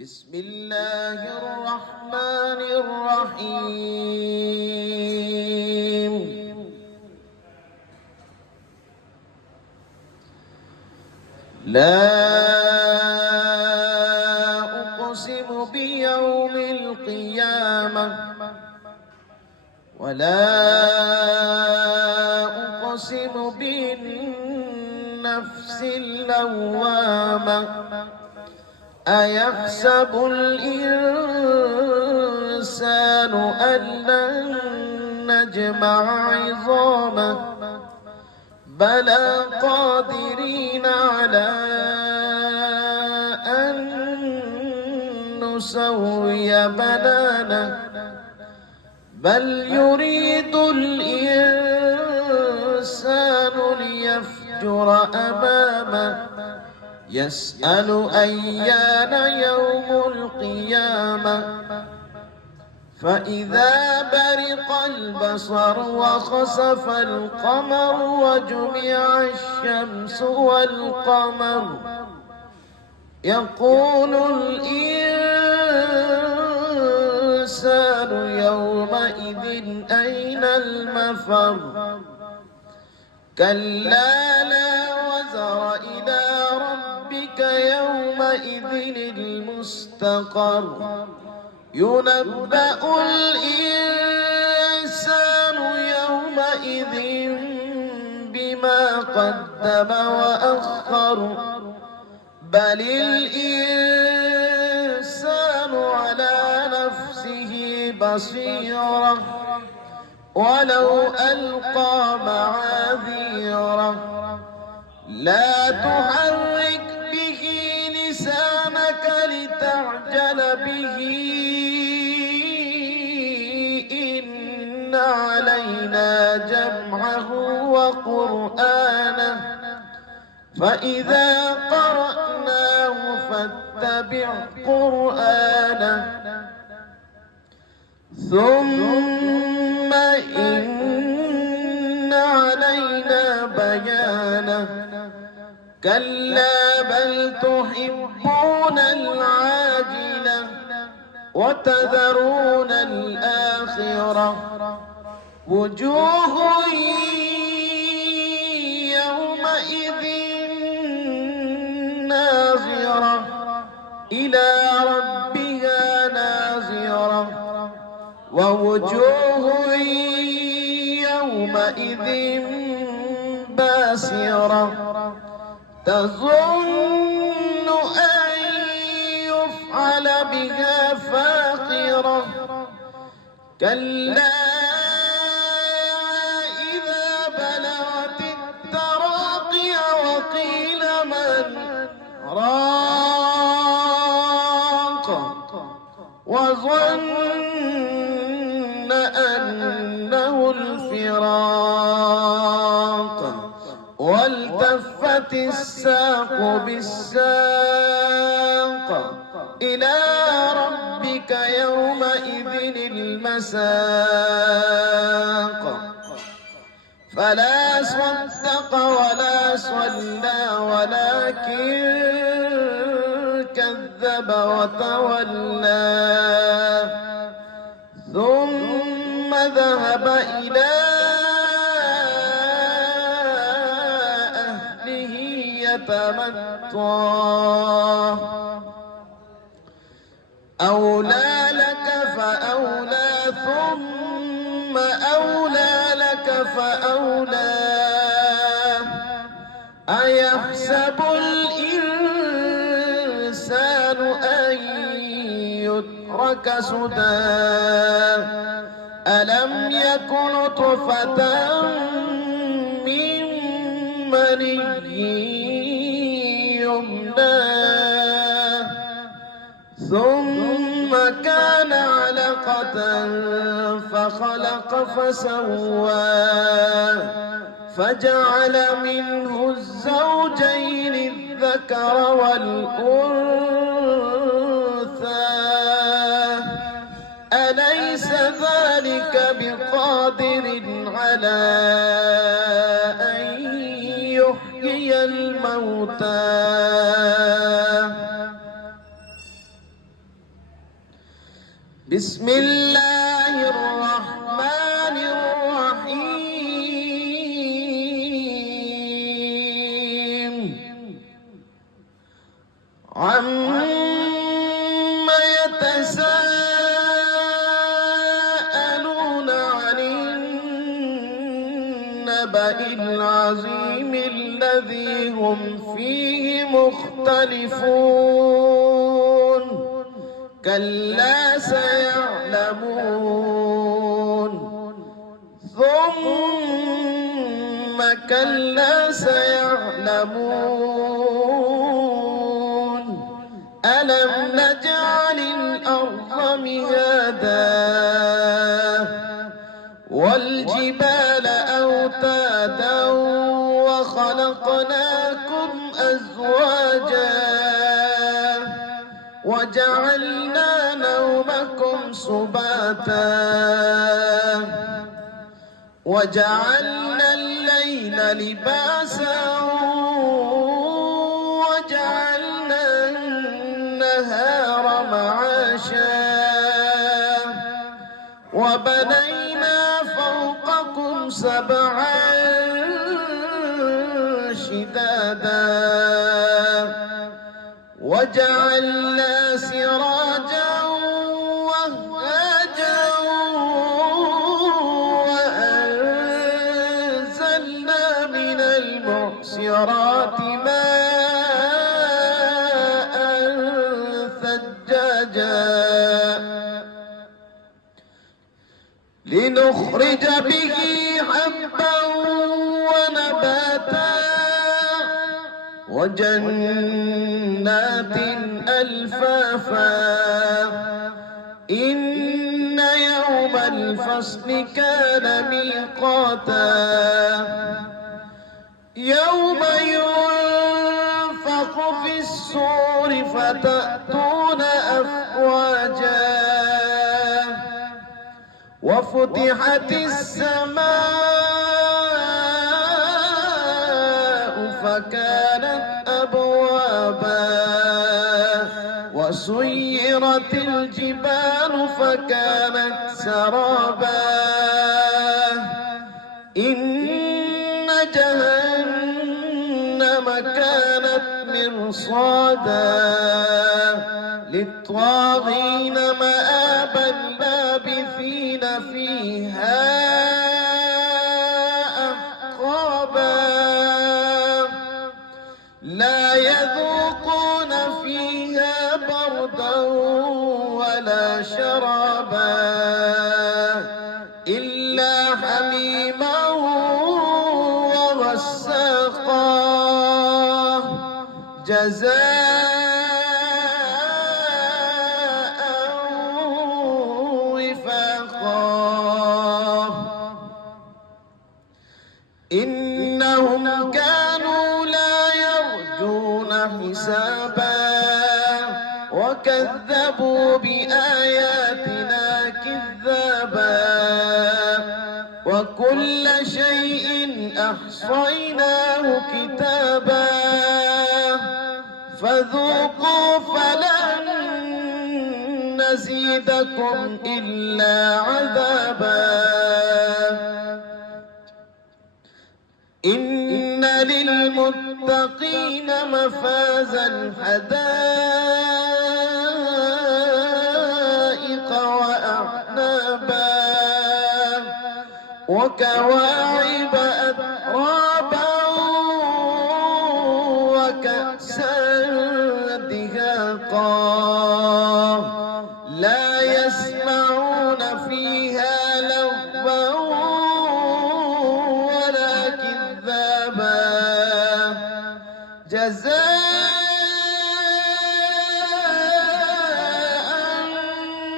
بسم الله الرحمن الرحيم. لا أقسم بيوم القيامة ولا أقسم بالنفس اللوامة أيحسب الإنسان أن لن نجمع عظامه بلى قادرين على أن نسوي بنانه بل يريد الإنسان ليفجر أمامه يسأل أيان يوم القيامة فإذا برق البصر وخسف القمر وجمع الشمس والقمر يقول الإنسان يومئذ أين المفر كلا لا وزر إلى ربك يومئذ المستقر ينبأ الإنسان يومئذ بما قدم وأخر بل الإنسان على نفسه بصيرة ولو ألقى معاذيره لا تحرك به لسانك لتعجل به إن علينا جمعه وقرآنه فإذا قرأناه فاتبع قرآنه ثم إن علينا بيانه كلا بل تحبون العاجلة وتذرون الآخرة وجوه يومئذ ناظرة إلى ربها ناظرة ووجوه يومئذ باسرة تظن أن يفعل بها فاقرة كلا إذا بلغت التراقي وقيل من راق وظن أنه الفراق والتفت الساق بالساق إلى ربك يومئذ المساق فلا صدق ولا صلى ولكن كذب وتولى ثم ذهب إلى أهله يتمطى أولى لك فأولى ثم أولى لك فأولى أيحسب الإنسان أن يترك سدى ألم يكن نطفة من مني يمنى ثم كان علقة فخلق فسوى فجعل منه الزوجين الذكر والأنثى أليس ذلك بقادر على أن يحيي الموتى بسم الله الرحمن الرحيم عما يتساءلون عن النبأ العظيم الذي هم فيه مختلفون كلا سيعلمون ثم كلا سيعلمون ألم نجعل الأرض مهادا والجبال أوتادا وخلقناكم أزواجا وجعلنا نومكم سباتا وجعلنا الليل لباسا وجعلنا النهار معاشا وبنينا فوقكم سبعا شدادا وجعلنا سراجا وهاجا وأنزلنا من المعصرات ماء ثجاجا لنخرج به حبا ونباتا وجنات ألفافا إن يوم الفصل كان ميقاتا يوم ينفخ في الصور فتأتون أفواجا وفتحت السماء فكانت أبوابا وسيرت الجبال فكانت سرابا إن جهنم كانت مرصادا للطاغين مآبا لابثين فيها أحقابا لا يذوقون فيها بردا ولا شرابا إلا حميما وغساقا جزاء وفاقا إنهم كانوا لا يرجون حسابا وكذبوا بآياتنا كذابا وكل شيء أحصيناه كتابا فذوقوا فلن نزيدكم إلا عذابا إن للمتقين مفازا حدائق وأعنابا وكواعب أترابا وكأسا دهاقا لا يسمعون فيها لغوا ولا كذابا جزاء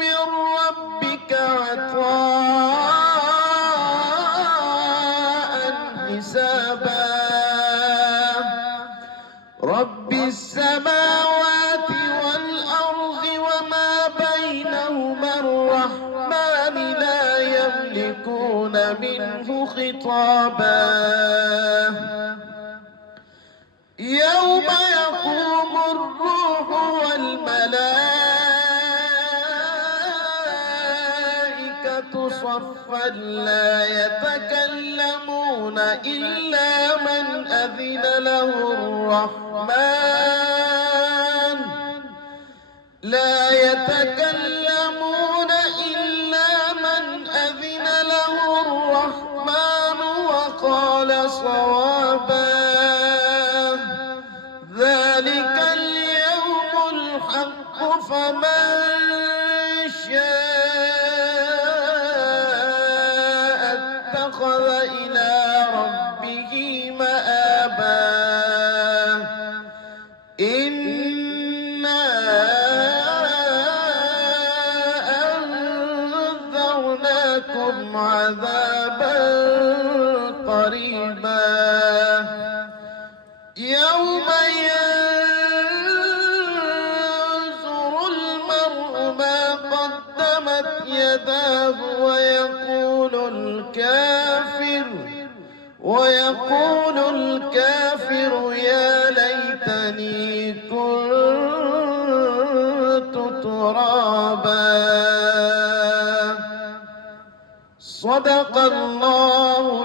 من ربك عطاء حسابا رب السماوات والأرض وما بينهما الرحمن لا يملكون منه خطابا يوم يقوم الروح والملائكة صفا لا يتكلمون إلا من أذن له الرحمن لا يتكلمون إلا من أذن له الرحمن وقال صوابا ذلك اليوم الحق فمن شاء اتخذ إلى ربه مآبا إنا أنذرناكم عذابا قريبا يوم ينظر المرء ما قدمت يداه ويقول الكافر يا ليتني كنت ترابا. صدق الله